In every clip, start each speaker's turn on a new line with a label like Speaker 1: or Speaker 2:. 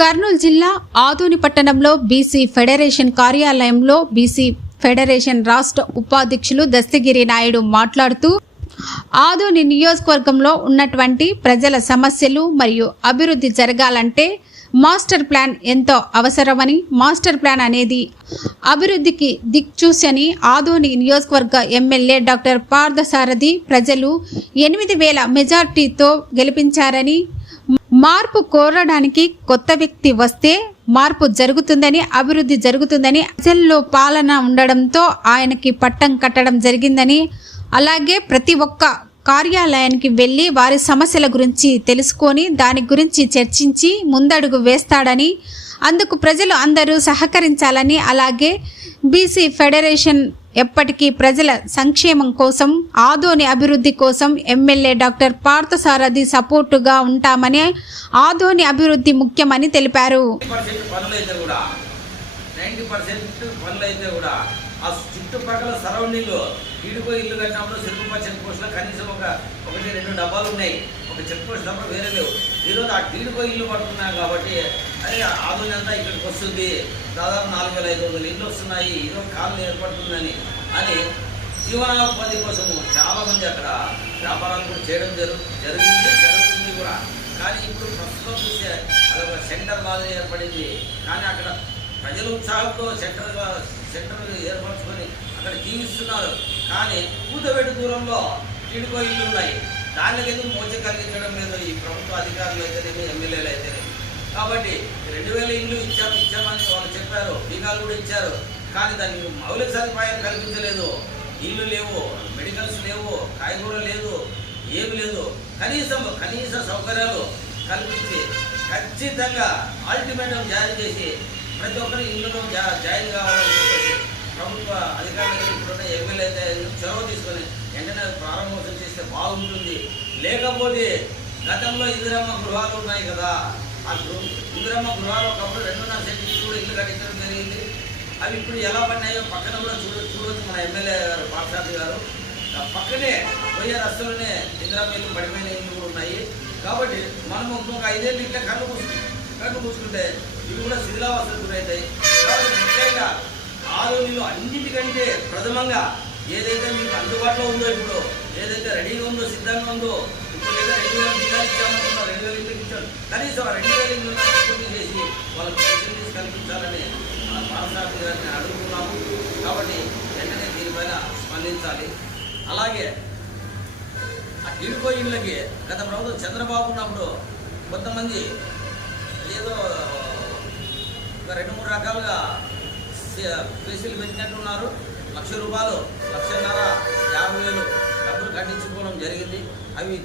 Speaker 1: కర్నూలు జిల్లా ఆదోని పట్టణంలో BC federation కార్యాలయంలో బీసీ ఫెడరేషన్ రాష్ట్ర ఉపాధ్యక్షులు దస్తగిరి నాయుడు మాట్లాడుతూ ఆదోని నియోజకవర్గంలో ఉన్నటువంటి ప్రజల సమస్యలు మరియు అభివృద్ధి జరగాలంటే మాస్టర్ ప్లాన్ ఎంతో అవసరమని మాస్టర్ ప్లాన్ అనేది అభివృద్ధికి దిక్చూసని ఆదోని నియోజకవర్గ ఎమ్మెల్యే డాక్టర్ పార్థసారథి ప్రజలు ఎనిమిది వేల మెజార్టీతో గెలిపించారని మార్పు కోరడానికి కొత్త వ్యక్తి వస్తే మార్పు జరుగుతుందని అభివృద్ధి జరుగుతుందని ప్రజల్లో పాలన ఉండడంతో ఆయనకి పట్టం కట్టడం జరిగిందని అలాగే ప్రతి ఒక్క కార్యాలయానికి వెళ్ళి వారి సమస్యల గురించి తెలుసుకొని దాని గురించి చర్చించి ముందడుగు వేస్తాడని అందుకు ప్రజలు అందరూ సహకరించాలని అలాగే బీసీ ఫెడరేషన్ ఎప్పటికీ ప్రజల సంక్షేమం కోసం ఆదోని అభివృద్ధి కోసం ఎమ్మెల్యే డాక్టర్ పార్థసారథి సపోర్టుగా ఉంటామని ఆదోని అభివృద్ధి ముఖ్యమని తెలిపారు.
Speaker 2: నైంటీ పర్సెంట్ పనులు అయితే కూడా ఆ చుట్టుపక్కల సరౌండింగ్ ఈడుకో ఇల్లు కట్టినప్పుడు సిరుకుప్ప చెక్ పోస్ట్లో కనీసం ఒక ఒకటి రెండు డబ్బాలు ఉన్నాయి. ఒక చెక్ పోస్ట్ తప్ప వేరే లేవు. ఈరోజు ఆ టీడుకో ఇల్లు పడుతున్నాం కాబట్టి కానీ ఆధునిక అంతా ఇక్కడికి వస్తుంది. దాదాపు నాలుగు వేల ఐదు వందల ఇంట్లో వస్తున్నాయి. ఇదో కాలనీ ఏర్పడుతుందని. అని జీవనోపాధి కోసము చాలామంది అక్కడ వ్యాపారాలు కూడా చేయడం జరు జరిగింది జరుగుతుంది కూడా. కానీ ఇప్పుడు ప్రస్తుతం చూసే అది ఒక సెంటర్ మాదిరి ఏర్పడింది. కానీ అక్కడ ప్రజలు ఉత్సాహంతో సెంటర్ సెంటర్ ఏర్పరచుకొని అక్కడ జీవిస్తున్నారు. కానీ కూతబెట్టు దూరంలో ఇడుకో ఇల్లు ఉన్నాయి. దానికి ఎందుకు మోచ కలిగించడం లేదు ఈ ప్రభుత్వ అధికారులు అయితేనేమి ఎమ్మెల్యేలు అయితేనేమి? కాబట్టి రెండు వేల ఇల్లు ఇచ్చాము ఇచ్చామని వాళ్ళు చెప్పారు. టీకాలు కూడా ఇచ్చారు. కానీ దానికి మౌలిక సదుపాయాలు కల్పించలేదు. ఇల్లు లేవు మెడికల్స్ లేవు కాయగూర లేదు ఏమి లేదు. కనీసం కనీస సౌకర్యాలు కల్పించి ఖచ్చితంగా అల్టిమేటం జారీ చేసి ప్రతి ఒక్కరి ఇల్లులో జా జాయిన్ కావాలని చెప్పేసి ప్రభుత్వ అధికారులు ఇప్పుడున్న ఎమ్మెల్యే అయితే చొరవ తీసుకొని వెంటనే ప్రారంభోత్సవం చేస్తే బాగుంటుంది. లేకపోతే గతంలో ఇందిరమ్మ గృహాలు ఉన్నాయి కదా ఆ గృహ ఇందిరమ్మ గృహాలు ఒకప్పుడు రెండున్నర సెంట్లు కూడా ఇల్లు కట్టించడం జరిగింది. అవి ఇప్పుడు ఎలా పడినాయో పక్కన కూడా చూడ చూడవచ్చు మన ఎమ్మెల్యే గారు పాఠశాల గారు. పక్కనే పోయే రస్తులనే ఇందిరమ్మ ఇల్లు పడిపోయిన ఇల్లు కూడా ఉన్నాయి. కాబట్టి మనం ఇంకొక ఐదేళ్ళు ఇట్లా కళ్ళు మూసుకుంటే కళ్ళు మూసుకుంటే ఇవి కూడా శిథిలావస్థకు గురవుతాయి కాబట్టి ముఖ్యంగా ఆరోగ్యంలో అన్నిటికంటే ప్రథమంగా ఏదైతే మీకు అందుబాటులో ఉందో ఇప్పుడు ఏదైతే రెడీగా ఉందో సిద్ధంగా ఉందో ఇప్పుడు ఏదో రెండు వేల దిగాలు ఇచ్చామనుకున్నా రెండు వేల ఇల్లు ఇచ్చారు కనీసం ఆ రెండు వేల ఇల్లు చేసి వాళ్ళకి ఫెసిలిటీస్ కల్పించాలని మన పాఠశాల గారిని అడుగుతున్నాము. కాబట్టి వెంటనే దీనిపైన స్పందించాలి. అలాగే ఆ టీడీపో ఇళ్ళకి గత ప్రభుత్వం చంద్రబాబు ఉన్నప్పుడు కొంతమంది ఏదో ఒక రెండు మూడు రకాలుగా ఫీజులు పెట్టినట్టున్నారు. లక్ష రూపాయలు లక్షన్నర యాభై వేలు. డబ్బులు కట్టించుకోవడం జరిగింది. అవి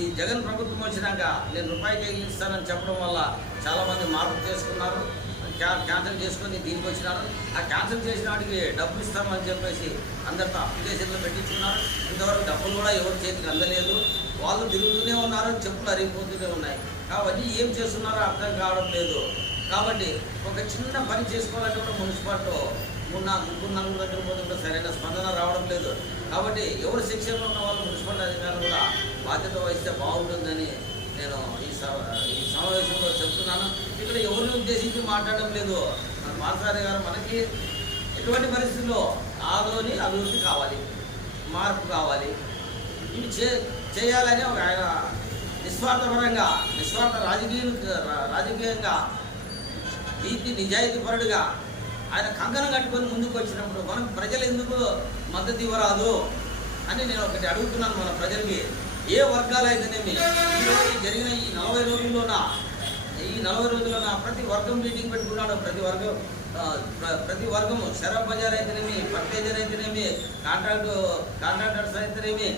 Speaker 2: ఈ జగన్ ప్రభుత్వం వచ్చినాక నేను రూపాయికి ఇస్తానని చెప్పడం వల్ల చాలామంది మార్పు చేసుకున్నారు క్యా- క్యాన్సిల్ చేసుకొని దీనికి వచ్చినారు. ఆ క్యాన్సిల్ చేసిన వాడికి డబ్బులు ఇస్తామని చెప్పేసి అందరితో అప్లికేషన్లు పెట్టించుకున్నారు. ఇంతవరకు డబ్బులు కూడా ఎవరి చేతికి అందలేదు. వాళ్ళు తిరుగుతూనే ఉన్నారు చెప్పులు అరిగిపోతూనే ఉన్నాయి. కాబట్టి ఏం చేస్తున్నారో అర్థం కావడం లేదు. కాబట్టి ఒక చిన్న పని చేసుకోవాలంటే కూడా మున్సిపాలిటీ మూడు ముగ్గురు నలుగురు దగ్గర పోతుంటే సరైన స్పందన రావడం లేదు. కాబట్టి ఎవరు శిక్షణలో ఉన్న వాళ్ళు మున్సిపల్ అధికారులు కూడా బాధ్యత వహిస్తే బాగుంటుందని నేను ఈ స- ఈ సమావేశంలో చెప్తున్నాను. ఇక్కడ ఎవరిని ఉద్దేశించి మాట్లాడడం లేదు. మన మాసారి గారు మనకి ఎటువంటి పరిస్థితుల్లో ఆదోని అభివృద్ధి కావాలి మార్పు కావాలి. ఇవి చే చేయాలని ఒక ఆయన నిస్వార్థపరంగా నిస్వార్థ రాజకీయ రాజకీయంగా నీతి నిజాయితీ పరుడుగా ఆయన కంకణం కట్టుకొని ముందుకు వచ్చినప్పుడు మనం ప్రజలు ఎందుకు మద్దతు ఇవ్వరాదు అని నేను ఒకటి అడుగుతున్నాను మన ప్రజలకి. ఏ వర్గాలు అయితేనేమి? ఈరోజు జరిగిన ఈ నలభై రోజుల్లోన ఈ నలభై రోజుల్లోన ప్రతి వర్గం మీటింగ్ పెట్టుకున్నాడు ప్రతి వర్గం ప్ర- ప్రతి వర్గము షరఫ్ బజార్ అయితేనేమి ఫర్టిలైజర్ అయితేనేమి కాంట్రాక్ట్ కాంట్రాక్టర్స్ అయితేనేమి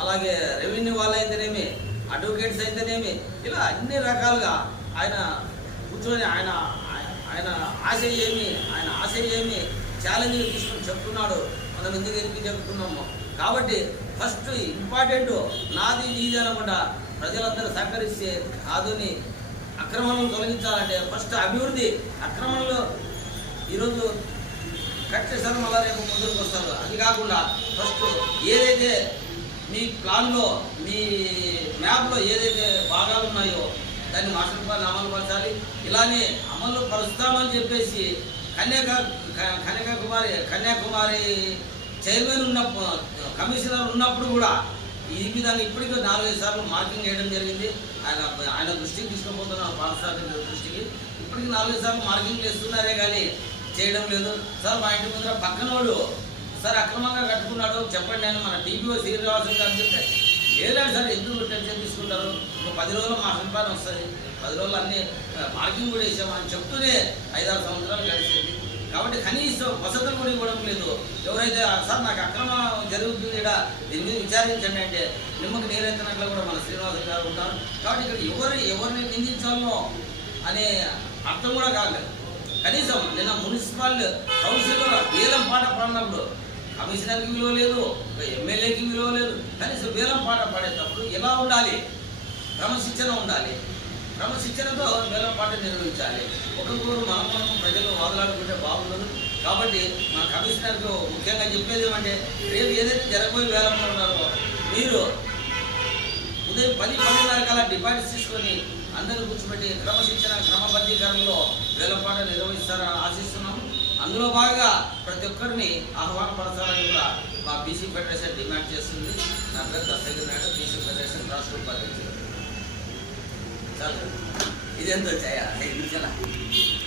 Speaker 2: అలాగే రెవెన్యూ వాళ్ళు అయితేనేమి అడ్వకేట్స్ అయితేనేమి ఇలా అన్ని రకాలుగా ఆయన కూర్చొని ఆయన ఆయన ఆశ ఏమి ఆయన ఆశ ఏమి ఛాలెంజ్లు తీసుకొని చెప్తున్నాడు. మనం ఎందుకు ఎందుకు చెప్తున్నాము. కాబట్టి ఫస్ట్ ఇంపార్టెంట్ నాది నీది అనకుండా ప్రజలందరూ సహకరిస్తే కాదుని అక్రమణను తొలగించాలంటే ఫస్ట్ అభివృద్ధి అక్రమణలో ఈరోజు కట్ చేస్తారు రేపు ముందుకు వస్తారు. అది కాకుండా ఫస్ట్ ఏదైతే మీ ప్లాన్లో మీ మ్యాప్లో ఏదైతే భాగాలు ఉన్నాయో దాన్ని మాస్టర్ ప్లాన్ అమలు పరచాలి. ఇలానే అమలు పరుస్తామని చెప్పేసి కన్యాక క- కన్యాకుమారి కన్యాకుమారి చైర్మన్ ఉన్న కమిషనర్ ఉన్నప్పుడు కూడా ఈ విధంగా ఇప్పటికీ నాలుగైదు సార్లు మార్కింగ్ చేయడం జరిగింది. ఆయన ఆయన దృష్టికి తీసుకుపోతున్న పాఠశాల దృష్టికి ఇప్పటికి నాలుగైదు సార్లు మార్కింగ్ చేస్తున్నారే కానీ చేయడం లేదు. సార్ మా ఇంటి ముందర పక్కనోడు సార్ అక్రమంగా కట్టుకున్నాడు. చెప్పండి నేను మన టీపీఓ శ్రీనివాసం గారు చెప్తే లేదండి సార్ ఎందుకు టెన్షన్ తీసుకుంటారు? ఒక పది రోజులు మా సంపాదన వస్తుంది. పది రోజులు అన్ని మార్కింగ్ కూడా వేసామని చెప్తూనే ఐదారు సంవత్సరాలు గడిచింది. కాబట్టి కనీసం వసతులు కూడా ఇవ్వడం లేదు. ఎవరైతే సార్ నాకు అక్రమం జరుగుతుంది ఇక్కడ దీని మీద విచారించండి అంటే నిమ్మకి నీరెత్తినట్లు కూడా మన శ్రీనివాస గారు ఉంటారు. కాబట్టి ఇక్కడ ఎవరు ఎవరిని నిందించాలో అనే అర్థం కూడా కాలేదు. కనీసం నిన్న మున్సిపల్ కౌన్సిల్లో వేలం పాట పాడినప్పుడు కమిషనర్కి విలువ లేదు ఒక ఎమ్మెల్యేకి విలువ లేదు. కనీసం వేలం పాట పాడేటప్పుడు ఎలా ఉండాలి? క్రమశిక్షణ ఉండాలి. క్రమశిక్షణతో వేలం పాట నిర్వహించాలి ఒకరికొకరు మనం ప్రజలు వాదులాడుకుంటే బాగుండదు. కాబట్టి మా కమిషనర్కు ముఖ్యంగా చెప్పేది ఏమంటే రేపు ఏదైతే జరగబోయే వేలం ఉన్నారో మీరు ఉదయం పది పదిన్నర కల్లా డిపాజిట్స్ తీసుకొని అందరూ కూర్చోబెట్టి క్రమశిక్షణ క్రమబద్ధీకరణలో వేలం పాట నిర్వహిస్తారని ఆశిస్తున్నాము. అందులో భాగంగా ప్రతి ఒక్కరిని ఆహ్వానపరచాలని కూడా మా బీసీ ఫెడరేషన్ డిమాండ్ చేస్తుంది. నా పేరు దస్తగిరి నాయుడు బీసీ ఫెడరేషన్ రాష్ట్ర ఉపాధ్యక్షుడు. చాలు. ఇదెంతో చేయాలి